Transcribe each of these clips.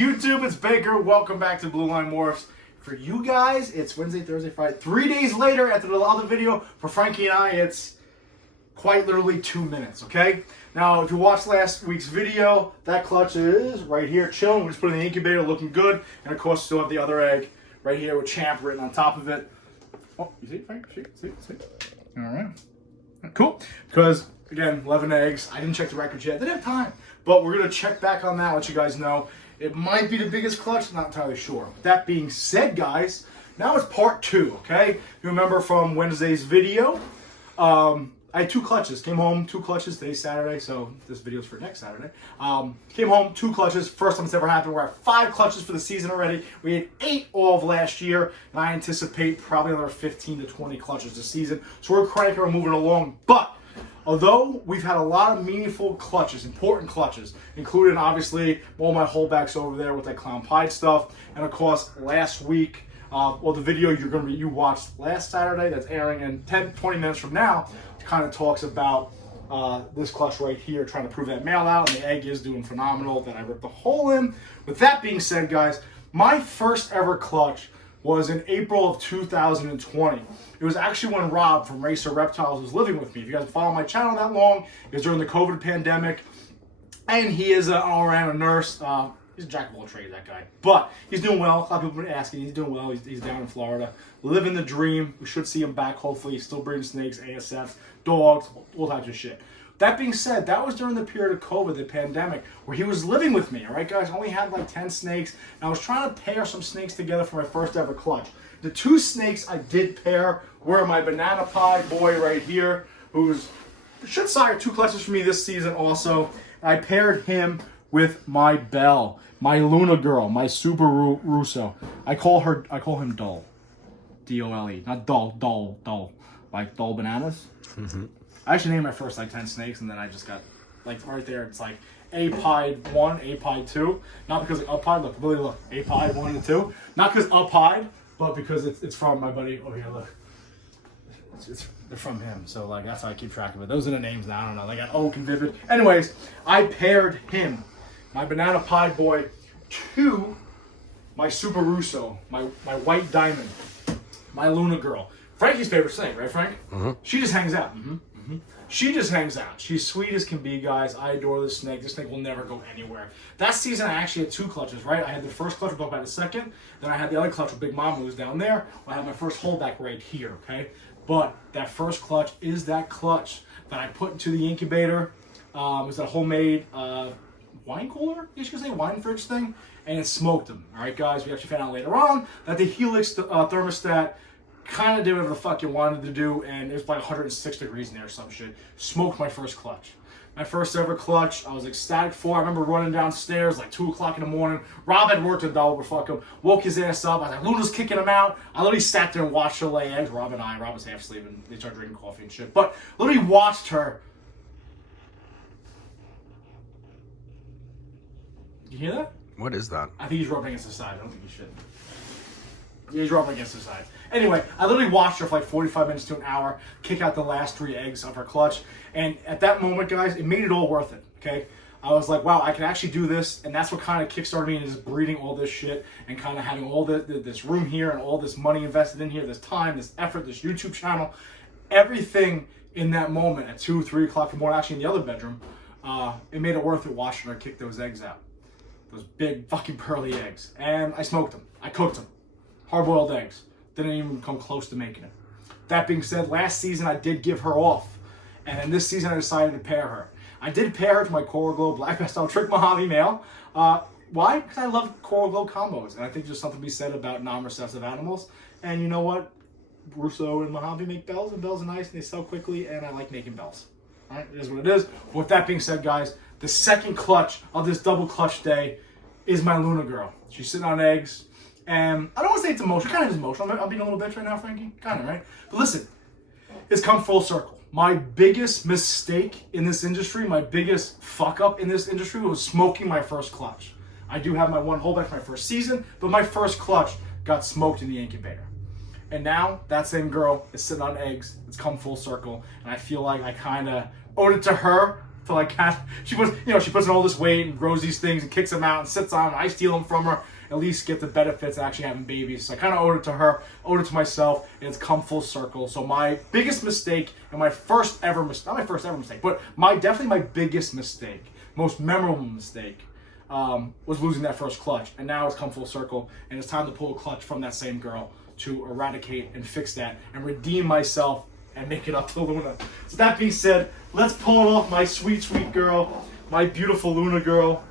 YouTube? It's Baker. Welcome back to Blue Line Morphs. For you guys, it's Wednesday, Thursday, Friday. 3 days later after the other video. For Frankie and I, it's quite literally 2 minutes, okay? Now, if you watched last week's video, that clutch is right here chilling. We just put it in the incubator, looking good. And of course, still have the other egg right here with Champ written on top of it. Oh, you see it, Frank? See? All right. Cool. Because, again, 11 eggs. I didn't check the records yet. Didn't have time. But we're going to check back on that, let you guys know. It might be the biggest clutch, not entirely sure. That being said, guys, now it's part 2, okay? You remember from Wednesday's video, I had 2 clutches. Came home, 2 clutches. Today's Saturday, so this video's for next Saturday. Came home, 2 clutches. First time it's ever happened. We're at 5 clutches for the season already. We had 8 all of last year, and I anticipate probably another 15 to 20 clutches this season. So we're cranking, we're moving along. But although we've had a lot of meaningful clutches, important clutches, including obviously all my holdbacks over there with that clown pie stuff, and of course last week, the video you watched last Saturday that's airing in 10-20 minutes from now, kind of talks about this clutch right here, trying to prove that male out, and the egg is doing phenomenal that I ripped the hole in. With that being said, guys, my first ever clutch was in April of 2020. It was actually when Rob from Racer Reptiles was living with me. If you guys follow my channel that long, it was during the COVID pandemic. And he is an all-around nurse. He's a jack of all trades, that guy. But he's doing well. A lot of people have been asking. He's doing well. He's down in Florida. Living the dream. We should see him back, hopefully. He's still breeding snakes, ASFs, dogs, all types of shit. That being said, that was during the period of COVID, the pandemic, where he was living with me, all right, guys? I only had like 10 snakes, and I was trying to pair some snakes together for my first ever clutch. The 2 snakes I did pair were my banana pie boy right here, who should sire 2 clutches for me this season also. I paired him with my Belle, my Luna girl, my Super Russo. I call him Dull. D-O-L-E. Not Dull. Like Dull Bananas. Mm-hmm. I actually named my first like 10 snakes, and then I just got like right there. It's like A-Pied 1, A-Pied 2. Not because like up-pied. Look, really look. A-Pied 1 and 2. Not because up-pied, but because it's from my buddy over here. Look, they're from him. So like that's how I keep track of it. Those are the names now. I don't know. They got Oak and Vivid. Anyways, I paired him, my banana pie boy, to my Super Russo, my white diamond, my Luna girl. Frankie's favorite snake, right, Frank? Mm-hmm. She just hangs out. Mm-hmm. She just hangs out. She's sweet as can be, guys. I adore this snake. This snake will never go anywhere. That season, I actually had 2 clutches, right? I had the first clutch, we'll talk about the second. Then I had the other clutch with Big Mama, who was down there. I had my first holdback right here, okay? But that first clutch is that clutch that I put into the incubator. It was that homemade wine cooler, you should say, wine fridge thing. And it smoked them, all right, guys? We actually found out later on that the Helix thermostat kind of did whatever the fuck you wanted to do, and it was like 106 degrees in there or some shit. Smoked my first clutch. My first ever clutch, I was ecstatic for. I remember running downstairs like 2 o'clock in the morning. Rob had worked a double, but fuck him. Woke his ass up. I was like, Luna's kicking him out. I literally sat there and watched her lay eggs. Rob was half asleep, and they started drinking coffee and shit. But literally watched her. You hear that? What is that? I think he's rubbing against the side. I don't think he should. Yeah, he's rubbing against the side. Anyway, I literally watched her for like 45 minutes to an hour kick out the last 3 eggs of her clutch. And at that moment, guys, it made it all worth it, okay? I was like, wow, I can actually do this. And that's what kind of kickstarted me into just breeding all this shit and kind of having all this room here and all this money invested in here, this time, this effort, this YouTube channel. Everything in that moment at 2, 3 o'clock in the morning, actually in the other bedroom, it made it worth it watching her kick those eggs out. Those big fucking pearly eggs. And I smoked them. I cooked them. Hard-boiled eggs. Didn't even come close to making it. That being said, last season I did give her off. And then this season I decided to pair her. I did pair her to my Coral Glow Black Pastel Trick Mojave male. Why? Because I love Coral Glow combos. And I think there's something to be said about non-recessive animals. And you know what? Russo and Mojave make bells, and bells are nice, and they sell quickly, and I like making bells. All right, it is what it is. With that being said, guys, the second clutch of this double clutch day is my Luna girl. She's sitting on eggs. And I don't want to say it's emotional. It kind of is emotional. I'm being a little bitch right now, Frankie. Kind of, right? But listen, it's come full circle. My biggest mistake in this industry, my biggest fuck up in this industry was smoking my first clutch. I do have my 1 holdback for my first season, but my first clutch got smoked in the incubator. And now that same girl is sitting on eggs. It's come full circle. And I feel like I kind of owed it to her to like she puts she puts in all this weight and grows these things and kicks them out and sits on them. I steal them from her. At least get the benefits of actually having babies. So I kind of owed it to her, owed it to myself, and it's come full circle. So my biggest mistake and my first ever mistake, not my first ever mistake, but definitely my biggest mistake, most memorable mistake, was losing that first clutch. And now it's come full circle, and it's time to pull a clutch from that same girl to eradicate and fix that and redeem myself and make it up to Luna. So that being said, let's pull it off, my sweet, sweet girl, my beautiful Luna girl.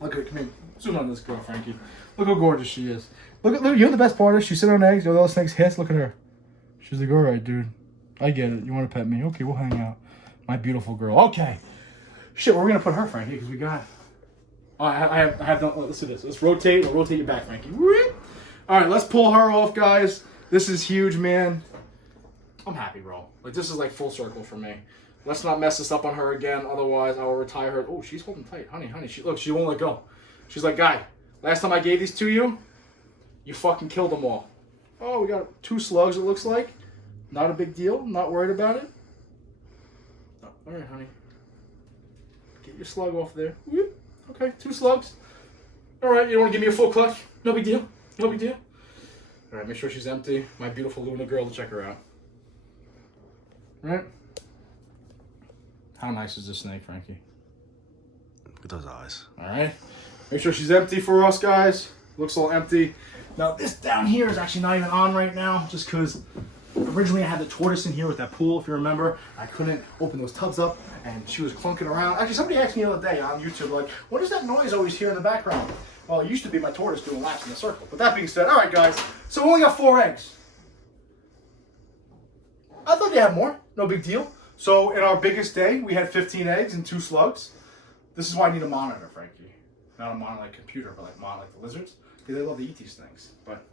Look at her, come here. Zoom on this girl, Frankie. Look how gorgeous she is. Look, you know the best part is she's sitting on eggs. You know those things hiss. Look at her. She's like, all right, dude. I get it. You want to pet me? Okay, we'll hang out. My beautiful girl. Okay. Shit, where are we gonna put her, Frankie? Because we got. Oh, I have. Let's do this. Let's rotate. We'll rotate your back, Frankie. All right, let's pull her off, guys. This is huge, man. I'm happy, bro. Like this is like full circle for me. Let's not mess this up on her again. Otherwise, I will retire her. Oh, she's holding tight, honey. She won't let go. She's like, guy, last time I gave these to you, you fucking killed them all. Oh, we got 2 slugs, it looks like. Not a big deal. Not worried about it. Oh, all right, honey. Get your slug off there. Whoop. Okay, 2 slugs. All right, you don't want to give me a full clutch? No big deal. No big deal. All right, make sure she's empty. My beautiful Luna girl to check her out. All right. How nice is this snake, Frankie? Look at those eyes. All right. Make sure she's empty for us, guys. Looks all empty. Now, this down here is actually not even on right now, just because originally I had the tortoise in here with that pool, if you remember. I couldn't open those tubs up, and she was clunking around. Actually, somebody asked me the other day on YouTube, like, what is that noise always here in the background? Well, it used to be my tortoise doing laps in a circle. But that being said, all right, guys. So we only got 4 eggs. I thought you had more. No big deal. So in our biggest day, we had 15 eggs and 2 slugs. This is why I need a monitor, Frankie. Not a monitor like computer, but like monitor like the lizards. Because they love to eat these things. But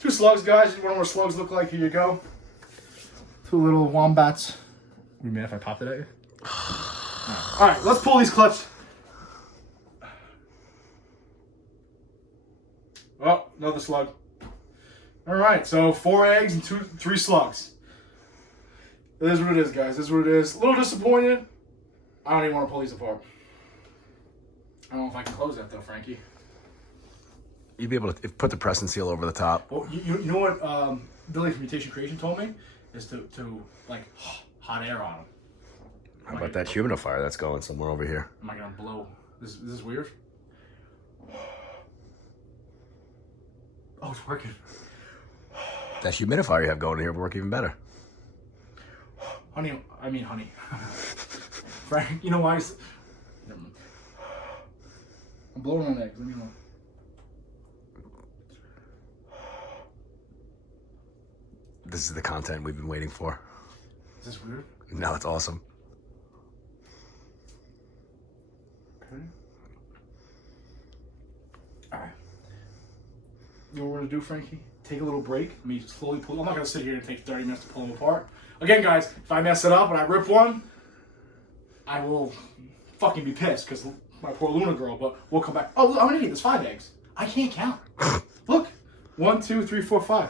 2 slugs, guys. You want to know what slugs look like? Here you go. 2 little wombats. What do you mean if I popped it at you? All right, let's pull these clutch. Oh, another slug. All right, so 4 eggs and 3 slugs. It is what it is, guys. This is what it is. A little disappointed. I don't even want to pull these apart. I don't know if I can close that though, Frankie. You'd be able to put the press and seal over the top. Well, you know what Billy from Mutation Creation told me? Is to like hot air on them. How about that humidifier that's going somewhere over here? Am I going to blow? Is this weird? Oh, it's working. That humidifier you have going here would work even better. Honey. Frank, you know why? I'm blowing on eggs. Let me know. This is the content we've been waiting for. Is this weird? No, it's awesome. Okay. Alright. You know what we're going to do, Frankie? Take a little break. Let me slowly pull. I'm not going to sit here and take 30 minutes to pull them apart. Again, guys, if I mess it up and I rip one, I will fucking be pissed because my poor Luna girl, but we'll come back. Oh, I'm an idiot. There's 5 eggs. I can't count. Look. 1, 2, 3, 4, 5.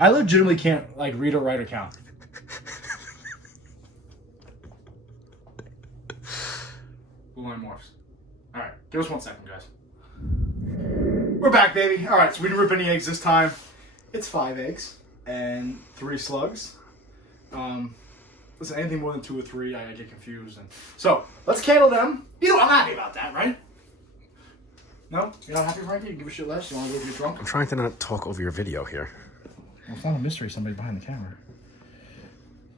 I legitimately can't like read or write or count. Blue line morphs. All right, give us 1 second, guys. We're back, baby. All right, so we didn't rip any eggs this time. It's 5 eggs and 3 slugs. Listen, anything more than 2 or 3, I get confused. And so let's candle them. You know, I'm happy about that, right? No, you're not happy, Frankie? You give a shit less. You want to go get drunk? I'm trying to not talk over your video here. Well, it's not a mystery. Somebody behind the camera.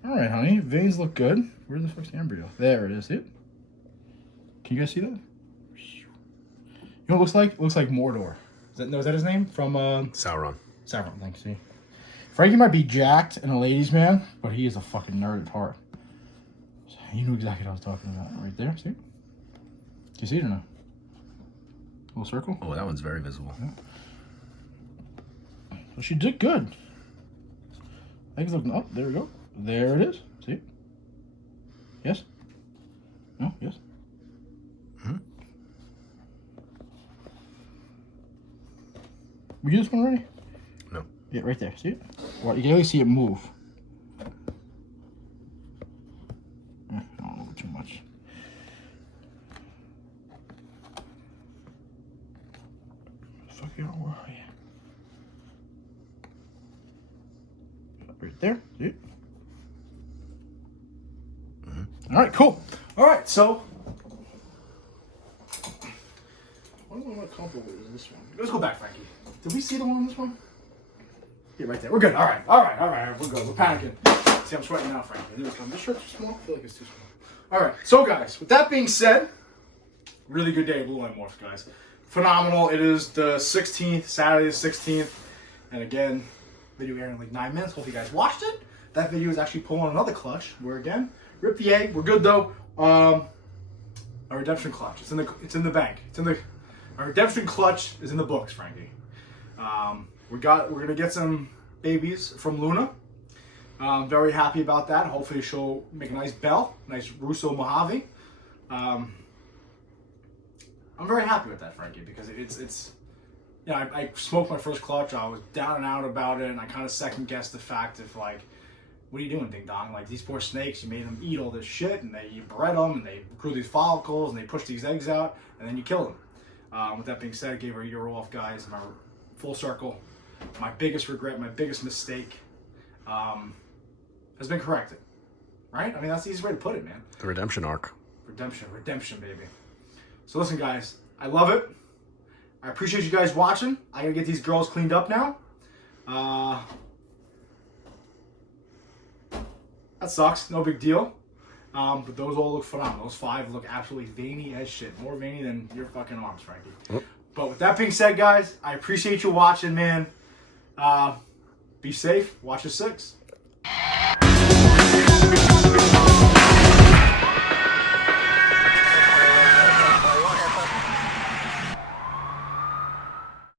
All right, honey. Veins look good. Where the fuck's the embryo? There it is. See it? Can you guys see that? You know what it looks like? It looks like Mordor. Is that his name? From Sauron. Sauron, thanks. See? Frankie might be jacked and a ladies' man, but he is a fucking nerd at heart. So he knew exactly what I was talking about. Right there. See? Can you see it or no? Little circle? Oh, that one's very visible. Yeah. So she did good. Eggs looking up. There we go. There it is. See it? Yes? No? Yes? Mm-hmm. We do this one already? No. Yeah, right there. See it? Well, you can only see it move. Right there. See? All right, cool. All right, so what am I more comfortable with this one? Let's go back, Frankie. Did we see the one on this one? Yeah, right there. We're good. All right. We're good. We're panicking. See, I'm sweating now, Frankie. I knew it's coming. This shirt's too small. I feel like it's too small. All right. So, guys, with that being said, really good day at Blue Line Morphs, guys. Phenomenal. It is the 16th, Saturday the 16th. And again, video airing in like 9 minutes. Hope you guys watched it. That video is actually pulling another clutch. We're again, rip the egg. We're good though. Our redemption clutch. It's in the bank. Our redemption clutch is in the books, Frankie. We're gonna get some babies from Luna. I'm very happy about that. Hopefully she'll make a nice bell, nice Russo Mojave. I'm very happy with that, Frankie, because it's I smoked my first clutch. I was down and out about it, and I kind of second guessed the fact of like, what are you doing, ding dong? Like, these poor snakes, you made them eat all this shit, and you bred them, and they grew these follicles, and they pushed these eggs out, and then you kill them. With that being said, I gave her a year off, guys. My full circle. My biggest regret, my biggest mistake, has been corrected. Right? I mean, that's the easiest way to put it, man. The redemption arc. Redemption, baby. So listen, guys, I love it. I appreciate you guys watching. I gotta get these girls cleaned up now. That sucks. No big deal. But those all look phenomenal. Those 5 look absolutely veiny as shit. More veiny than your fucking arms, Frankie. Oh. But with that being said, guys, I appreciate you watching, man. Be safe. Watch your 6.